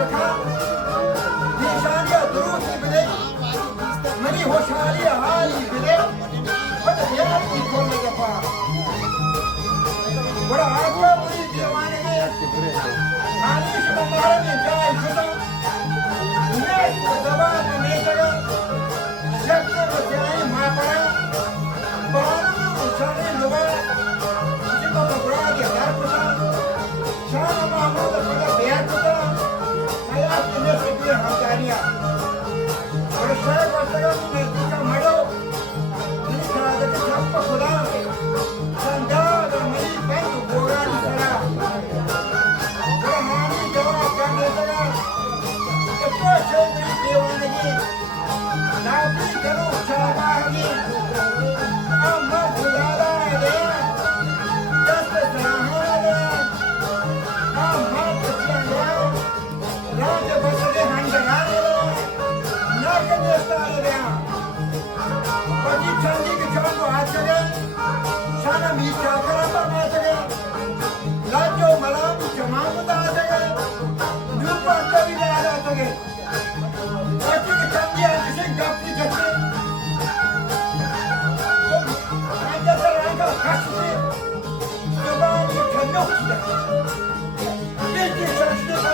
रखा निशानिया दुरूद बिले मनी होशाली हाली बिले बट यार की खोल दफा बड़ा आका मुझे दीवाने में आनिश बंगाल में जाए खुदा मैं जवान में जगह शक्कर जाए मां पड़ा बानू उछाले लुबा जिसको बबरा के घर खुदा शाह महमूद खुदा बिहार खुदा हयात ने से भी हजारिया और शाह वसगा में का मड़ो इस रात के छप खुदा संधा मरी बंद बोरा निकला कहानी जवाब करने लगा कितना छोटी दीवानगी नाबी करो शाबागी अम्मा खुदारा दे दस्त सराहना दे अम्मा बच्चियां राज बसले हंडगाने दे नाक देस्ताने दे बड़ी चंदी के चौक को हाथ चले शाना मीठा करा पर मार चले लाजो मलाम जमाम बता चले न्यूपा कभी ले आ चले बच्ची के चंदी किसी गप की जैसे आजा सर आजा खासी जवान ये ठंडो किया ये चश्मे का